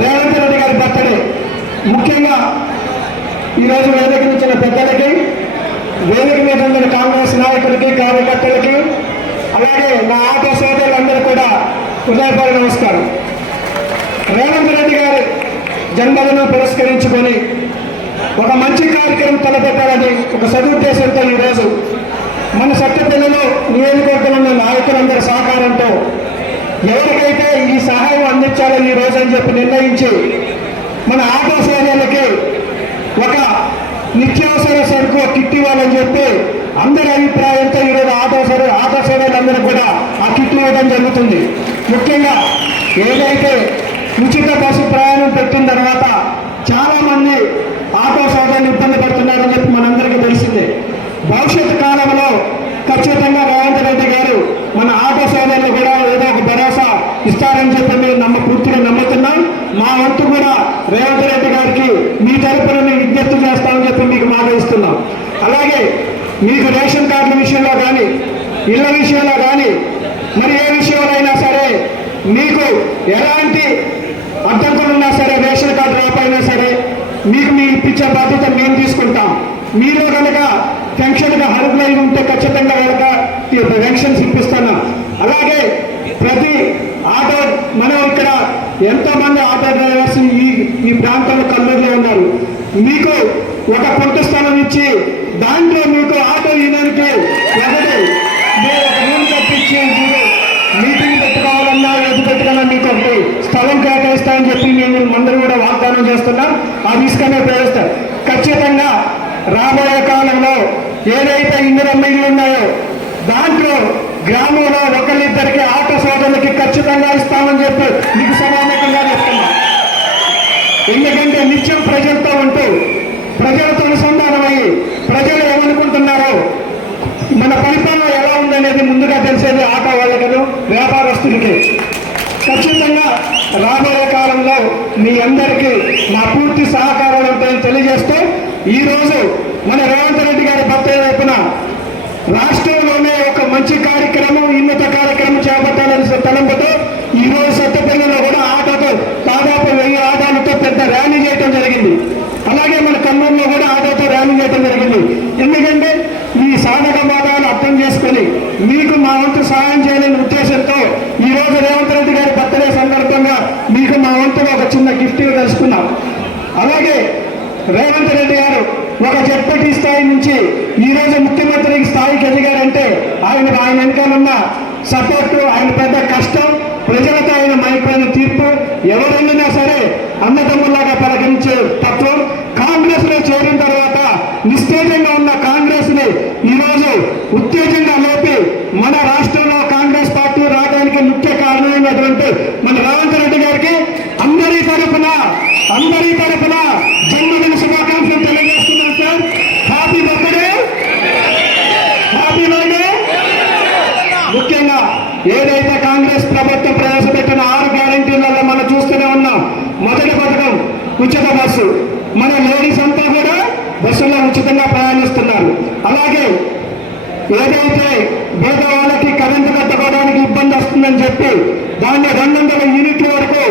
రేవంత్ రెడ్డి గారి బర్త్డే. ముఖ్యంగా ఈరోజు వేదిక నుంచిన పెద్దలకి వేదిక మీద ఉన్న కాంగ్రెస్ నాయకులకి కార్యకర్తలకి అలాగే నా ఆటో సోదరులందరూ కూడా హృదయపూర్వ నమస్కారం. రేవంత్ రెడ్డి గారి జన్మదినం పురస్కరించుకొని ఒక మంచి కార్యక్రమం తలపెట్టాలని ఒక సదుద్దేశంతో ఈరోజు మన సత్యపిల్లలో నియోజకవర్గంలో నాయకులందరి సహకారంతో ఎవరికైతే ఈ సహాయం అందించాలని ఈ రోజు అని చెప్పి నిర్ణయించి మన ఆటో సేవలకి ఒక నిత్యావసర సరుకు కిట్ ఇవ్వాలని చెప్పి అందరి అభిప్రాయంతో ఈరోజు ఆటో సేవ ఆటో సేవలందరూ కూడా ఆ కిట్ ఇవ్వడం జరుగుతుంది. ముఖ్యంగా ఏదైతే ఉచిత బస్సు ప్రయాణం పెట్టిన తర్వాత చాలామంది ఆటో సోదరులు ఇబ్బంది పడుతున్నారని చెప్పి మనందరికీ తెలిసిందే. భవిష్యత్తు కాలంలో ఖచ్చితంగా రేవంత్ రెడ్డి గారు మన ఆటో సోదరులు కూడా ఏదో ఒక భరోసా ఇస్తారని చెప్పి మేము నమ్మ పూర్తిగా నమ్ముతున్నాం. మా వంతు కూడా రేవంత్ రెడ్డి గారికి మీ తరపున మేము విజ్ఞప్తి చేస్తామని చెప్పి మీకు మాట అలాగే మీకు రేషన్ కార్డుల విషయంలో కానీ ఇళ్ళ విషయంలో కానీ మరి ఏ విషయంలో అయినా సరే మీకు ఎలాంటి అడ్డంకులు ఉన్నా సరే రేషన్ కార్డు రాకపోయినా సరే మీకు మీ ఇప్పించే బాధ్యత మేము తీసుకుంటాం. మీరు కనుక పెన్షన్గా హెల్ప్ లైన్ ఉంటే ఖచ్చితంగా కనుక పెన్షన్స్ ఇప్పిస్తున్నాం అలాగే ప్రతి ఆటో మనం ఇక్కడ ఎంతో మంది ఆటో డ్రైవర్స్ ఈ ఈ ప్రాంతంలో కల్లూరులో ఉన్నారు. మీకు ఒక పొట్టు స్థలం ఇచ్చి దాంట్లో మీకు ఆటో ఇవ్వడానికి ఒకటి మీరు ఒక రూమ్ తప్పించి మీరు మీటింగ్ పెట్టుకోవాలన్నా ఎదు పెట్టుకున్నా మీకు ఒకటి స్థలం కేటాయిస్తామని చెప్పి మేము అందరూ కూడా వాగ్దానం చేస్తున్నాం. ఆ తీసుకునే ఉపయోగిస్తాం ఖచ్చితంగా రాబోయే కాలంలో ఏదైతే ఇందులో మిగిలి ఉన్నాయో దాంట్లో గ్రామంలో ఒకరిద్దరికి ఆటో సోదరులకి ఖచ్చితంగా ఇస్తామని చెప్పి మీకు సమానకంగా చెప్తున్నా. ఎందుకంటే నిత్యం ప్రజలతో ఉంటూ ప్రజలతో అనుసంధానమయ్యి ప్రజలు ఏమనుకుంటున్నారో మన పరిపాలన ఎలా ఉందనేది ముందుగా తెలిసేది ఆటో వాళ్ళకను వ్యాపారస్తులకి. ఖచ్చితంగా రాబోయే కాలంలో మీ అందరికీ నా పూర్తి సహకారం ఉంటుందని తెలియజేస్తూ ఈరోజు మన రేవంత్ రెడ్డి గారి భర్త వైపున రాష్ట్ర ఒక మంచి కార్యక్రమం ఉన్నత కార్యక్రమం చేపట్టాలని తలంపుతో ఈ రోజు సత్యపల్లిలో కూడా ఆటోతో దాదాపు వెయ్యి ఆటోలతో పెద్ద చేయటం జరిగింది. అలాగే మన ఖమ్మంలో కూడా ఆటోతో ర్యాలీ చేయడం జరిగింది. ఎందుకంటే మీ సాధక బాధాలు అర్థం చేసుకొని మీకు మా వంతు సహాయం చేయాలనే ఉద్దేశంతో ఈ రోజు రేవంత్ రెడ్డి గారి బర్త్డే సందర్భంగా మీకు మా వంతుగా ఒక చిన్న గిఫ్ట్ తెలుసుకున్నాం. అలాగే రేవంత్ రెడ్డి గారు ఒక చెప్పటి స్థాయి నుంచి ఈ రోజు ముఖ్యమంత్రి స్థాయికి ఎదిగారంటే ఆయన ఆయన వెనకాలన్న సపోర్టు ఆయన పెద్ద కష్టం ప్రజలతో ఆయన మైపోయిన తీర్పు ఎవరైనా సరే అన్నదమ్ములాగా పలకరించే తత్వం కాంగ్రెస్లో చేరిన తర్వాత నిస్తేజంగా ఉన్న కాంగ్రెస్ని ఈరోజు ఉత్తేజంగా లేపి మన రాష్ట్రంలో కాంగ్రెస్ పార్టీ రావడానికి ముఖ్య కారణమైనటువంటి మన రేవంత్ రెడ్డి గారికి అందరి తరఫున అందరి తరఫున కాంగ్రెస్ ప్రభుత్వం ప్రవేశపెట్టిన ఆరు గ్యారంటీలలో మనం చూస్తూనే ఉన్నాం. మొదటి పథకం ఉచిత బస్సు. మన లేడీస్ అంతా కూడా బస్సులో ఉచితంగా ప్రయాణిస్తున్నారు. అలాగే ఏదైతే పేదవాళ్ళకి కరెంటు కట్టుకోవడానికి ఇబ్బంది వస్తుందని చెప్పి దాన్ని రెండు వందల యూనిట్ల వరకు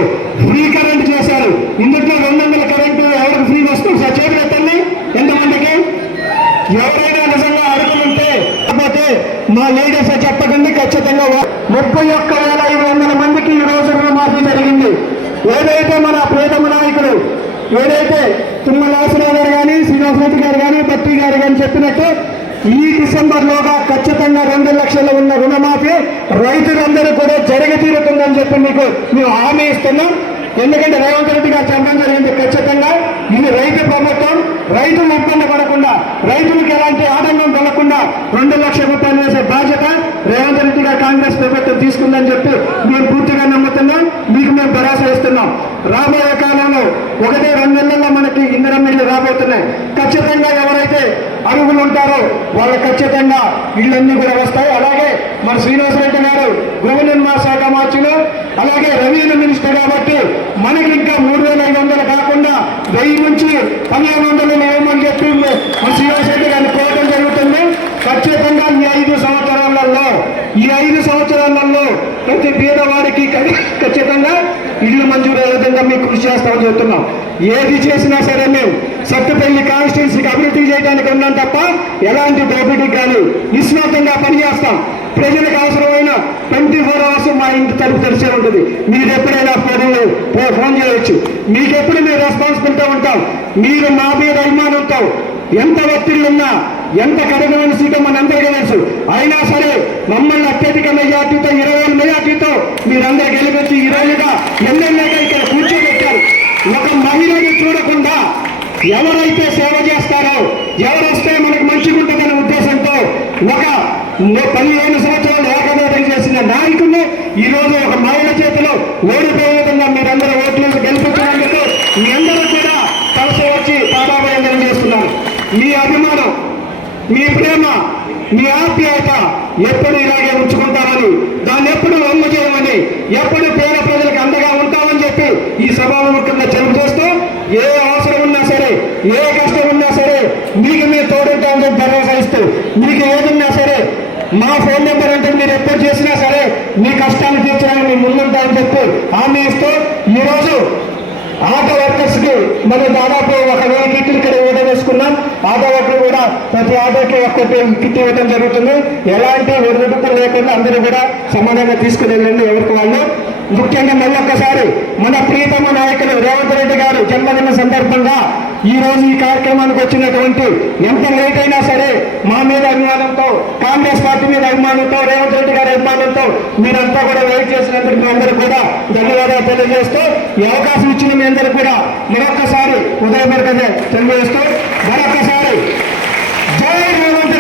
ఫ్రీ కరెంట్ చేశారు. ఇందులో రెండు వందల కరెంటు ఎవరికి ఫ్రీ వస్తుంది సార్ చేతి పెట్టండి ఎంతమందికి? ఎవరైనా నిజంగా అడుగులుంటే కాకపోతే మా లేడీస్ చెప్పకండి ఖచ్చితంగా ముప్పై ఒక్క వేల ఐదు వందల మందికి ఈ రోజు రుణమాఫీ జరిగింది. ఏదైతే మన ప్రేతమ నాయకుడు ఏదైతే తుమ్మలాసరావు గారు కానీ శ్రీనివాసరెడ్డి గారు కానీ బట్టి గారు కానీ చెప్పినట్టు ఈ డిసెంబర్లోగా ఖచ్చితంగా రెండు లక్షలు ఉన్న రుణమాఫీ రైతులందరూ కూడా జరిగి తీరుతుందని చెప్పి మీకు మేము హామీ ఇస్తున్నాం. ఎందుకంటే రేవంత్ రెడ్డి గారు చెప్పడం జరిగింది ఖచ్చితంగా. ఇది రైతు ప్రభుత్వం రైతులు ఇబ్బంది పడకుండా రైతులకు ఎలాంటి ఆటంకం కలగకుండా రెండు లక్షల రూపాయలు వేసే బాధ్యత రేవంత్ రెడ్డి గారు కాంగ్రెస్ ప్రభుత్వం తీసుకుందని చెప్పి మేము పూర్తిగా నమ్ముతున్నాం. మీకు మేము భరోసా ఇస్తున్నాం. రాబోయే కాలంలో ఒకటి రెండు నెలల్లో మనకి ఇంధనం ఇళ్ళు రాబోతున్నాయి. ఖచ్చితంగా ఎవరైతే అరుగులు ఉంటారో వాళ్ళు ఖచ్చితంగా ఇళ్ళన్నీ కూడా వస్తాయి. అలాగే మన శ్రీనివాసరెడ్డి గారు గృహ నిర్మాణ శాఖ మార్చులు అలాగే రెవెన్యూ మినిస్టర్ కాబట్టి మనకి ఇంకా మూడు వేల ఐదు వందలు కాకుండా వెయ్యి నుంచి పదిహేను వందలు ఇవ్వమని చెప్పి మన శ్రీనివాసరెడ్డి గారిని కోరడం జరుగుతుంది ఖచ్చితంగా ఈ ఐదు సంవత్సరాలలో ఈ ఐదు సంవత్సరాలలో ప్రతి పేదవాడికి ఖచ్చితంగా ఇల్లు మంజూరు అయ్యే విధంగా మీకు కృషి చేస్తామని చెప్తున్నాం. ఏది చేసినా సరే మేము సత్తుపల్లి కాన్స్టిట్యున్సీకి అభివృద్ధి చేయడానికి ఉన్నాం తప్ప ఎలాంటి దోపిడీకి కానీ నిస్వార్థంగా పనిచేస్తాం. ప్రజలకు అవసరమైన ట్వంటీ ఫోర్ అవర్స్ మా ఇంటి తలుపు తెరిచే ఉంటుంది. మీరు ఎప్పుడైనా ఫోన్ ఫోన్ చేయవచ్చు. మీకెప్పుడు మేము రెస్పాన్సిబిలిటీ ఉంటాం. మీరు మా మీద అభిమానంతో ఎంత ఒత్తిళ్ళున్నా ఎంత కఠినమైన మన అందరికీ తెలుసు. అయినా సరే మమ్మల్ని అత్యధిక మెజార్టీతో ఇరవై వేల మెజార్టీతో మీరందరూ గెలిపించి ఈ రోజుగా ఎమ్మెల్యేగా ఇక్కడ కూర్చోబెట్టారు. ఒక మహిళని చూడకుండా ఎవరైతే సేవ చేస్తారో ఎవరొస్తే మనకు మంచిగా ఉంటుందనే ఉద్దేశంతో ఒక పదిహేను సంవత్సరాలు ఏకదాటం చేసిన నాయకుడిని ఈ రోజు ఒక మహిళ చేతిలో ఓడిపోయే విధంగా మీరందరూ ఓట్లు వేసి గెలిపించినందుకు మీ అందరూ కూడా కలిసి వచ్చి పాదాభయందనం చేస్తున్నారు మీ అభిమానం మీ ప్రేమ మీ ఆప్యాయత ఎప్పుడు ఇలాగే ఉంచుకుంటామని దాన్ని ఎప్పుడు అమ్మ చేయమని ఎప్పుడు పేద ప్రజలకు అండగా ఉంటామని చెప్పి ఈ సభాముఖంగా చెరువు చేస్తూ ఏ అవసరం ఉన్నా సరే ఏ కష్టం ఉన్నా సరే మీకు మీరు తోడుంటామని చెప్పి భరోసా ఇస్తూ మీకు ఏదున్నా సరే మా ఫోన్ నెంబర్ అంటే మీరు ఎప్పుడు చేసినా సరే మీ కష్టాలు తీర్చడానికి మేము ముందుంటామని చెప్పి హామీ ఇస్తూ ఈరోజు ఆటో వర్కర్స్కి మరి దాదాపు ఒక వెయ్యి కిట్లు ఇక్కడ ఇవ్వడం వేసుకున్నాం. ఆటో వర్కర్ కూడా ప్రతి ఆటోకి ఒక్కటి కిట్ ఇవ్వడం జరుగుతుంది. ఎలాంటి ఒడిదుడుకులు లేకుండా అందరూ కూడా సమానంగా తీసుకుని వెళ్ళండి ఎవరికి వాళ్ళు. ముఖ్యంగా మళ్ళీ ఒక్కసారి మన ప్రీతమ నాయకులు రేవంత్ రెడ్డి గారు జన్మదిన సందర్భంగా ఈ రోజు ఈ కార్యక్రమానికి వచ్చినటువంటి ఎంత లేట్ అయినా సరే మా మీద అభిమానంతో కాంగ్రెస్ పార్టీ మీద అభిమానంతో రేవంత్ రెడ్డి గారి అభిమానంతో మీరంతా కూడా వెయిట్ చేసినందుకు మీ అందరూ కూడా ధన్యవాదాలు తెలియజేస్తూ ఈ అవకాశం ఇచ్చిన మీ అందరూ కూడా మరొక్కసారి ఉదయపడకనే తెలియజేస్తూ